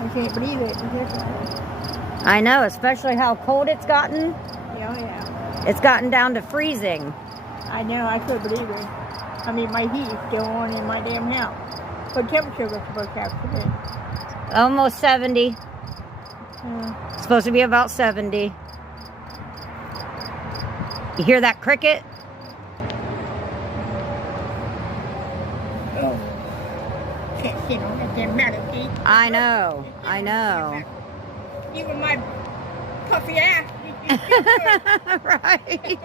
I can't believe it. I know, especially how cold it's gotten. Yeah. It's gotten down to freezing. I know, I couldn't believe it. I mean, my heat is still on in my damn house. What temperature was supposed to have today? Almost 70. It's supposed to be about 70. You hear that cricket? Oh. Can't see no damn melody. I know. Even my puffy ass. Right.